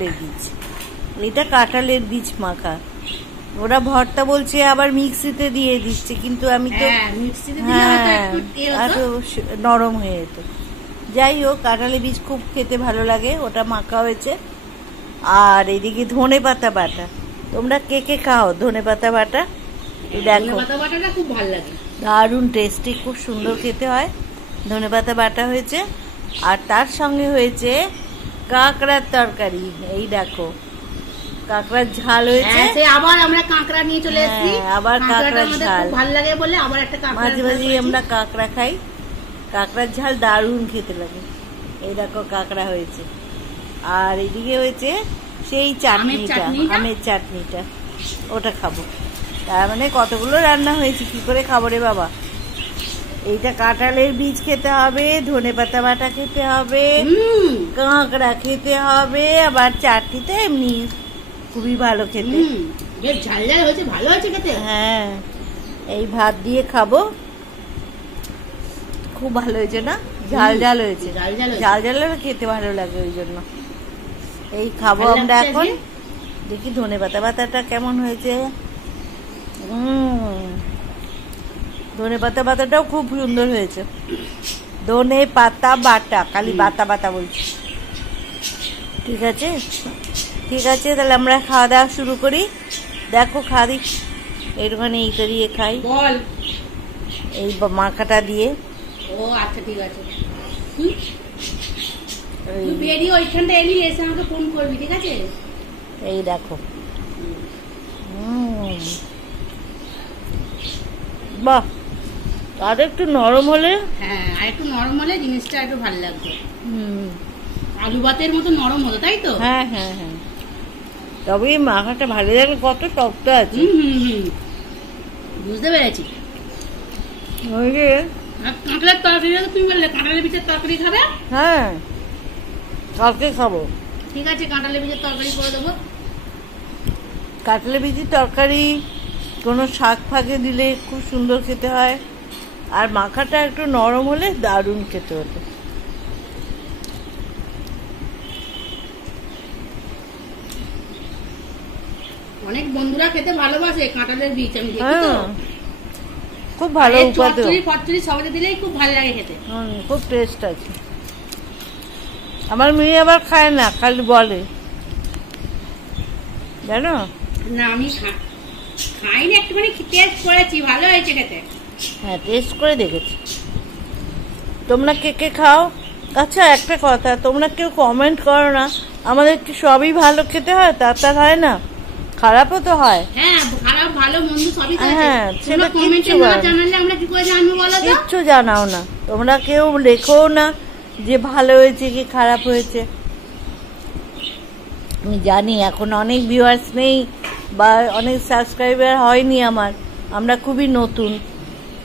কাঁঠালের বীজ, এটা কাঁঠালের বীজ মাখা। ওরা ভর্তা বলছে, আবার মিক্সিতে দিয়ে দিচ্ছে, কিন্তু আমি তো একটু নরম হয়ে যেত। যাই হোক, কাঁঠালের বীজ খুব খেতে ভালো লাগে, ওটা মাখা হয়েছে। আর এদিকে ধনে পাতা বাটা। তোমরা কে কে খাও ধনে পাতা বাটা? দেখো, খুব ভালো লাগে, দারুণ টেস্টি, খুব সুন্দর খেতে হয়। ধনে পাতা বাটা হয়েছে, আর তার সঙ্গে হয়েছে কাঁকড়ার তরকারি। এই দেখো, কাঁকড়ার ঝাল হয়েছে। আবার আমরা কাঁকড়া নিয়ে চলে এসেছি, আবার কাঁকড়ার ঝাল ভালো লাগে বলে আবার একটা মাঝে মাঝে আমরা কাঁকড়া খাই। কাঁকড়ার ঝাল দারুণ খেতে লাগে। এই দেখো কাঁকড়া হয়েছে, আর এদিকে হয়েছে সেই চাটনিটা, আমের চাটনিটা, ওটা খাবো। তার মানে কতগুলো রান্না হয়েছে, কি করে খাবো রে বাবা। এইটা কাঁঠালের বীজ খেতে হবে, ধনে পাতা বাটা খেতে হবে, কাঁকড়া খেতে হবে, আবার চাটনিটা এমনি খুবই ভালো খেতে। ঝাল ঝাল হয়েছে, ভালো হয়েছে খেতে। হ্যাঁ, এই ভাত দিয়ে খাবো, খুব ভালো হয়েছে না? ঝাল ঝাল হয়েছে, ঝাল ঝাল খেতে ভালো লাগে, ওই জন্য এই খাবো আমরা এখন। দেখি ধনে পাতা বাটাটা কেমন হয়েছে। ধনে পাতা বাটাটাও খুব সুন্দর হয়েছে। ধনে পাতা বাটা, খালি বাতা বাতা বলছি। ঠিক আছে, ঠিক আছে, তাহলে আমরা খাওয়া দাওয়া শুরু করি। দেখো খাদি এইখানে এইটা দিয়ে খাই, বল এই মাখাটা দিয়ে। ও আচ্ছা, ঠিক আছে, তুই বেরিয়ে ওইখানটা এলি, এসে আমাকে ফোন করবি, ঠিক আছে? এই দেখো, বাহ, আর একটু নরম হলে, হ্যাঁ, আর একটু নরম হলে জিনিসটা একটু ভালো লাগবে। আলু ভাতের মতো নরম হতো, তাই তো? হ্যাঁ হ্যাঁ হ্যাঁ, তবে এই মাখাটা ভালো লাগে, কত শক্ত আছে। বুঝতে পেরেছি। ওই যে কাঁঠালের তরকারি, তুমি বললে কাঁঠালের বীজের তরকারি খাবে? হ্যাঁ, কালকে খাবো। ঠিক আছে, কাঁঠালের বীজের তরকারি করে দেবো। কাঁঠালের বীজের তরকারি কোনো শাক ফাঁকে দিলে খুব সুন্দর খেতে হয়, আর মাখাটা একটু নরম হলে দারুণ খেতে হতো। অনেক বন্ধুরা খেতে ভালোবাসে কাঁঠালের বীজ, আমি দেখি তো, খুব ভালো উপাদেয়, ফটচুরি সবাই দিলেই খুব ভালো লাগে খেতে। খুব টেস্ট আছে। আমার মেয়ে আবার খায় না, খালি বলে, জানো না, আমি খাই না, একটুখানি টেস্ট করেছি, ভালো হয়েছে খেতে। হ্যাঁ, টেস্ট করে দেখেছি। তোমরা কে কে খাও? আচ্ছা, একটা কথা, তোমরা কেউ কমেন্ট করো না, আমাদের কি সবই ভালো খেতে হয়? তা হয় না, খারাপও তো হয়। হ্যাঁ, খারাপ ভালো মন্দ সবই তো আছে। হ্যাঁ, সেটা কমেন্টে না জানালে আমরা কি করে জানবো বলো তো? কিচ্ছু জানাও না তোমরা, কেউ লেখো না যে ভালো হয়েছে কি খারাপ হয়েছে। আমি জানি এখন অনেক ভিউয়ার্স নেই বা অনেক সাবস্ক্রাইবার হয়নি আমার, আমরা খুবই নতুন,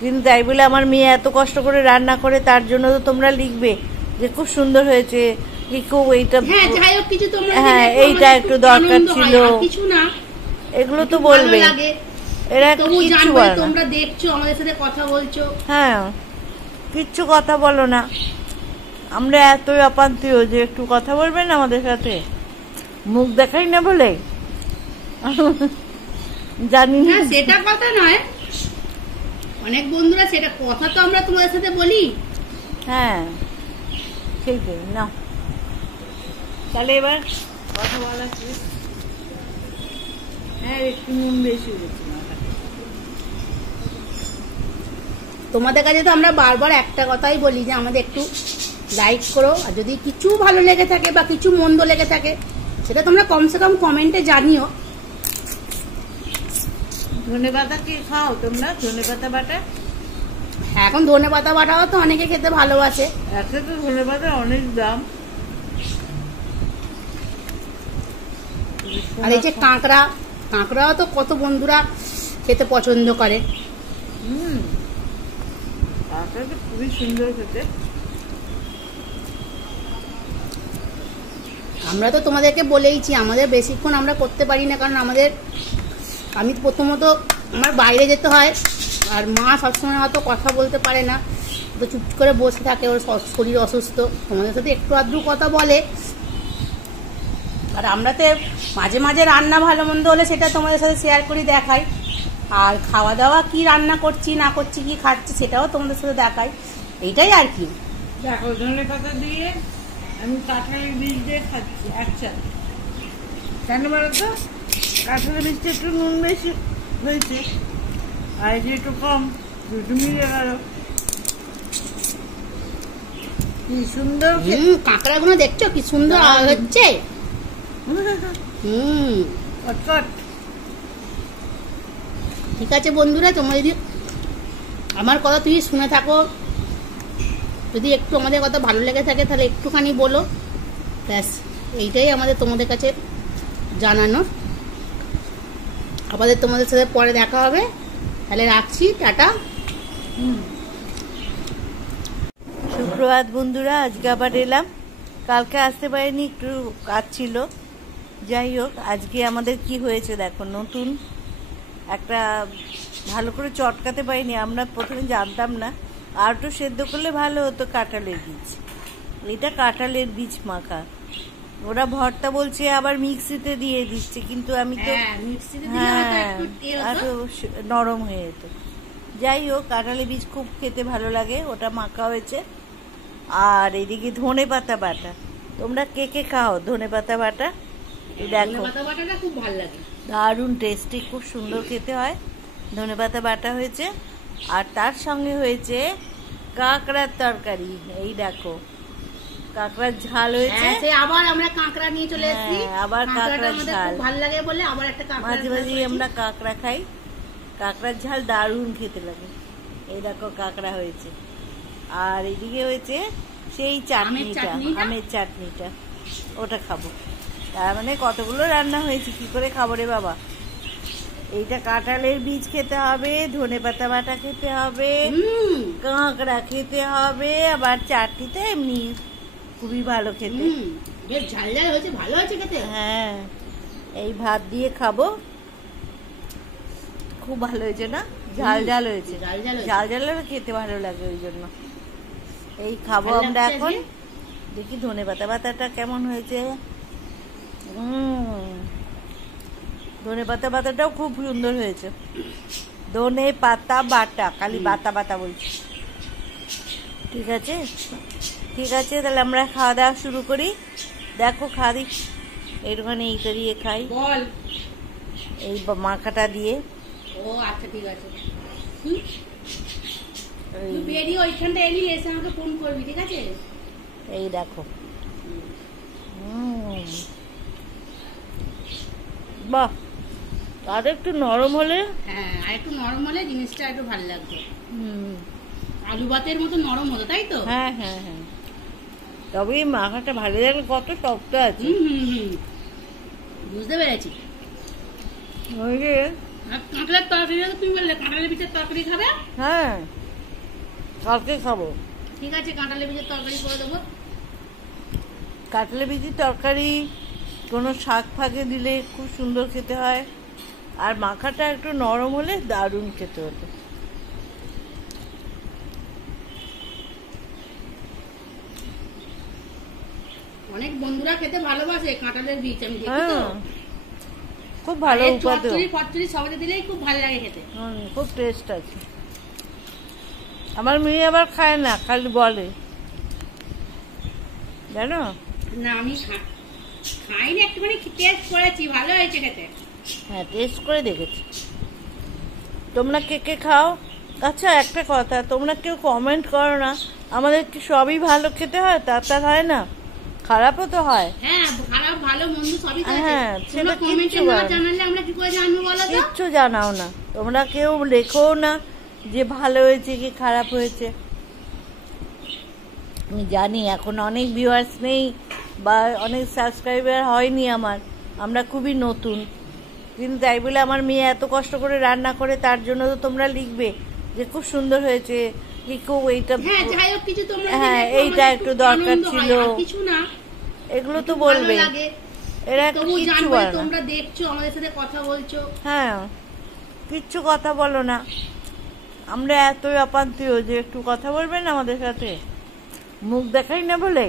কিন্তু তাই বলে আমার মেয়ে এত কষ্ট করে রান্না করে, তার জন্য তো তোমরা লিখবে যে খুব সুন্দর হয়েছে, কি খুব এইটা, হ্যাঁ এইটা একটু দরকার ছিল, কিছু না, এগুলো তো বলবে। এরা কিচ্ছু বলে না, তোমরা দেখছো, আমাদের সাথে কথা বলছো, হ্যাঁ কিচ্ছু কথা বলো না। আমরা এতই অপান্তীয় যে একটু কথা বলবে না আমাদের সাথে, মুখ দেখাই না বলে, জানি না সেটা কথা নয়। অনেক বন্ধুরা সেটা কথা তো আমরা তোমাদের সাথে বলি। হ্যাঁ, সেইটাই না। তাহলে এবার কথা বলা, হ্যাঁ একটু নুন বেশি হয়েছে। তোমাদের কাছে তো আমরা বারবার একটা কথাই বলি যে আমাদের একটু লাইক করো, আর যদি কিছু ভালো লেগে থাকে বা কিছু মন্দ লেগে থাকে সেটা তোমরা কমসে কম কমেন্টে জানিও। ধনে পাতা কি খাও তোমরা? ধনে পাতা বাটা, এখন ধনে পাতা বাটাও তো অনেকে খেতে ভালোবাসে। এখন তো ধনে পাতার অনেক দাম। আর এই যে কাঁকড়াও তো কত বন্ধুরা খেতে পছন্দ করে। কাঁকড়া তো খুবই সুন্দর খেতে। আমরা তো তোমাদেরকে বলেইছি, আমাদের বেশিক্ষণ আমরা করতে পারি না, কারণ আমি প্রথমত আমার বাইরে যেতে হয়, আর মা সবসময় হয়তো কথা বলতে পারে না, তো চুপ করে বসে থাকে, ওর শরীর অসুস্থ। তোমাদের সাথে একটু আধটু কথা বলে, আর আমরা তো মাঝে মাঝে রান্না ভালো মন্দ হলে সেটা তোমাদের সাথে শেয়ার করি, দেখাই। আর খাওয়া দাওয়া কি রান্না করছি না করছি, কি খাচ্ছি, সেটাও তোমাদের সাথে দেখাই। এইটাই আর কি। দেখো ধনে পাতা দিয়ে আমি কাঁঠালের বীজ দিয়ে খাচ্ছি একসাথে। কেন বলতো? কাঁঠালের বীজটা একটু নুন বেশি হয়েছে আর যে একটু কম, দুটো মিলে গেল। কি সুন্দর কাঁকড়াগুলো দেখছো কি সুন্দর হচ্ছে। ঠিক আছে বন্ধুরা, তোমরা যদি আমার কথা তুই শুনে থাকো, যদি একটু আমাদের কথা ভালো লেগে থাকে তাহলে একটুখানি বলো, ব্যাস এইটাই আমাদের তোমাদের কাছে জানানো। আমাদের তোমাদের সাথে পরে দেখা হবে, তাহলে রাখছি, টাটা। সুপ্রভাত বন্ধুরা, আজকে আবার এলাম। কালকে আসতে পারিনি, একটু কাজ ছিল। যাই হোক, আজকে আমাদের কি হয়েছে দেখো, নতুন একটা ভালো করে চটকাতে পারিনি। আমরা প্রথমে জানতাম না, আর একটু সেদ্ধ করলে ভালো হতো কাঁঠালের বীজ। এটা কাঁঠালের বীজ মাখা, ওরা ভর্তা বলছে, আবার মিক্সিতে দিয়ে দিচ্ছে, কিন্তু আমি তো আরো নরম হয়ে যেত। যাই হোক, কাঁঠালের বীজ খুব খেতে ভালো লাগে, ওটা মাখা হয়েছে। আর এদিকে ধনে পাতা বাটা, তোমরা কে কে খাও ধনে পাতা বাটা? দেখো খুব ভালো লাগে, দারুণ টেস্টি, খুব সুন্দর খেতে হয়। ধনে পাতা বাটা হয়েছে, আর তার সঙ্গে হয়েছে কাঁকড়ার তরকারি। এই দেখো, কাঁকড়ার ঝাল হয়েছে। আবার আমরা কাঁকড়া নিয়ে চলে এসেছি, আবার কাঁকড়ার ঝাল ভালো লাগে বলে আবার একটা মাঝে মাঝে আমরা কাঁকড়া খাই। কাঁকড়ার ঝাল দারুণ খেতে লাগে। এই দেখো কাঁকড়া হয়েছে, আর এদিকে হয়েছে সেই চাটনিটা, আমের চাটনিটা, ওটা খাবো। তার মানে কতগুলো রান্না হয়েছে, কি করে খাবো রে বাবা। এইটা কাঁঠালের বীজ খেতে হবে, ধনে পাতা বাটা খেতে হবে, কাঁকড়া খেতে হবে, আবার চাটনিটা এমনি খুবই ভালো খেতে। বেশ ঝাল ঝাল হয়েছে, ভালো হয়েছে খেতে। হ্যাঁ, এই ভাত দিয়ে খাবো, খুব ভালো হয়েছে না? ঝাল ঝাল হয়েছে, ঝাল ঝাল খেতে ভালো লাগে, ওই জন্য এই খাবো আমরা এখন। দেখি ধনে পাতা বাটাটা কেমন হয়েছে। ধনে পাতা বাটাটাও খুব সুন্দর হয়েছে। ধনে পাতা বাটা, খালি বাতা বাতা বলছি। ঠিক আছে, ঠিক আছে, তাহলে আমরা খাওয়া দাওয়া শুরু করি। দেখো খাদি এইখানে এইটা দিয়ে খাই, বল এই মাখাটা দিয়ে। ও আচ্ছা ঠিক আছে, তুই বেরিয়ে ওইখানটা এলি, এসে আমাকে ফোন করবি, ঠিক আছে? এই দেখো, বাহ, আর একটু নরম হলে, হ্যাঁ আর একটু নরম হলে জিনিসটা একটু ভালো লাগবে। আলু ভাতের মতো নরম হতো, তাই তো? হ্যাঁ হ্যাঁ হ্যাঁ, তবে এই মাখাটা ভালো লাগে, কত শক্ত আছে। বুঝতে পেরেছি। ওই যে কাঁঠালের তরকারি, তুমি বললে কাঁঠালের বীজের তরকারি খাবে? হ্যাঁ, কালকে খাবো। ঠিক আছে, কাঁঠালের বীজের তরকারি করে দেবো। কাঁঠালের বীজের তরকারি কোনো শাক ফাঁকে দিলে খুব সুন্দর খেতে হয়, আর মাখাটা একটু নরম হলে দারুণ খেতে হতো। অনেক বন্ধুরা খেতে ভালোবাসে কাঁঠালের বীজ, আমি দেখি তো। খুব ভালো উপাদেয়, ফটচুরি সবাই দিলেই খুব ভালো লাগে খেতে, খুব টেস্ট আছে। আমার মেয়ে আবার খায় না, খালি বলে, জানো না আমি খাইনি, একটুখানি টেস্ট করেছি, ভালো হয়েছে খেতে। হ্যাঁ, টেস্ট করে দেখেছি। তোমরা কে কে খাও? আচ্ছা একটা কথা, তোমরা কেউ কমেন্ট করো না, আমাদের কি সবই ভালো খেতে হয়? তা হয় না, খারাপও তো হয়। হ্যাঁ, খারাপ ভালো মন্দ সবই তো আছে। হ্যাঁ, সেটা কিচ্ছু জানালে আমরা কি করে জানবো বলো তো? কিচ্ছু জানাও না তোমরা, কেউ লেখো না যে ভালো হয়েছে কি খারাপ হয়েছে। আমি জানি এখন অনেক ভিউয়ার্স নেই বা অনেক সাবস্ক্রাইবার হয়নি আমার, আমরা খুবই নতুন, কিন্তু তাই বলে আমার মেয়ে এত কষ্ট করে রান্না করে, তার জন্য তো তোমরা লিখবে যে খুব সুন্দর হয়েছে, কি খুব এইটা, হ্যাঁ এইটা একটু দরকার ছিল, কিছু না, এগুলো তো বলবে। এরা কিচ্ছু বলে না, তোমরা দেখছো আমাদের সাথে কথা বলছো, হ্যাঁ কিচ্ছু কথা বলো না। আমরা এতই অপান্তীয় যে একটু কথা বলবেন আমাদের সাথে, মুখ দেখাই না বলে।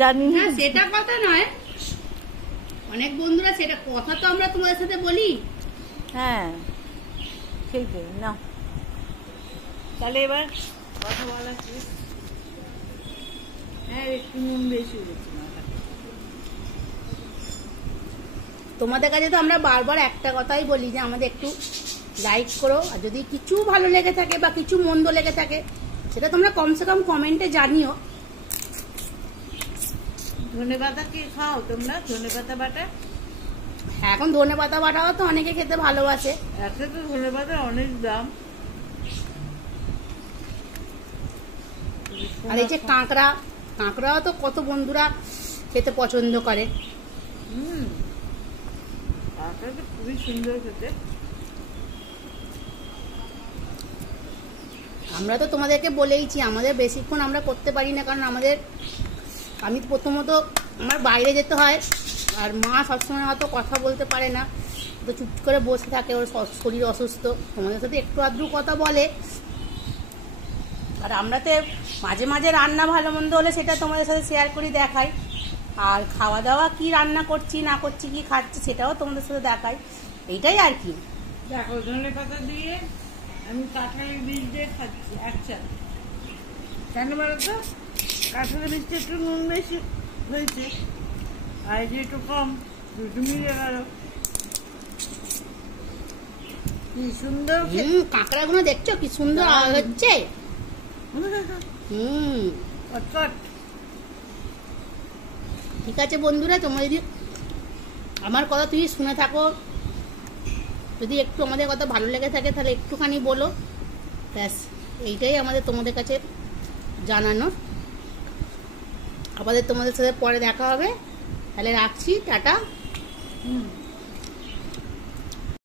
জানি না। সেটা কথা নয়, অনেক বন্ধুরা সেটা কথা তো আমরা তোমাদের সাথে বলি। হ্যাঁ সেইটাই না। তাহলে এবার কথা বলা শেষ। হ্যাঁ একটু নুন বেশি হয়েছে। তোমাদের কাছে তো আমরা বারবার একটা কথাই বলি যে আমাদের একটু লাইক করো, আর যদি কিছু ভালো লেগে থাকে বা কিছু মন্দ লেগে থাকে সেটা তোমরা কমসে কম কমেন্টে জানিও। ধনেপাতা কি খাও তোমরা? ধনেপাতা বাটা? এখন ধনেপাতা বাটাও তো অনেকে খেতে ভালোবাসে। একটা তো ধনেপাতা অনেক দাম। আর এই যে কাঁকড়া, কাঁকড়াও তো কত বন্ধুরা খেতে পছন্দ করে। কাঁকড়া তো খুবই সুন্দর খেতে। আমরা তো তোমাদেরকে বলেইছি আমাদের বেশিক্ষণ আমরা করতে পারি না, কারণ আমাদের আমি প্রথমত আমার বাইরে যেতে হয়, আর মা সবসময় হয়তো কথা বলতে পারে না, তো চুপ করে বসে থাকে, ওর শরীর অসুস্থ। তোমাদের সাথে একটু আধটু কথা বলে, আর আমরা তো মাঝে মাঝে রান্না ভালো মন্দ হলে সেটা তোমাদের সাথে শেয়ার করি, দেখাই। আর খাওয়া দাওয়া কি রান্না করছি না করছি কি খাচ্ছি সেটাও তোমাদের সাথে দেখাই, এইটাই আর কি। দেখো ধনেপাতা দিয়ে আমি কাঁঠালের বীজ দিয়ে খাচ্ছি একসাথে। কেন বলতো? কাঁঠালের বীজটা একটু নুন বেশি হয়েছে, আর যে একটু কম, দুটো মিলে গেল। কি সুন্দর কাঁকড়াগুলো দেখছো কি সুন্দর হচ্ছে। কটকট। ঠিক আছে বন্ধুরা, তোমরা যদি আমার কথা তুমি শুনে থাকো, যদি একটু আমাদের কথা ভালো লেগে থাকে তাহলে একটুখানি বলো, ব্যাস এইটাই আমাদের তোমাদের কাছে জানানো। আবার তোমাদের সাথে পরে দেখা হবে, তাহলে রাখছি, টাটা।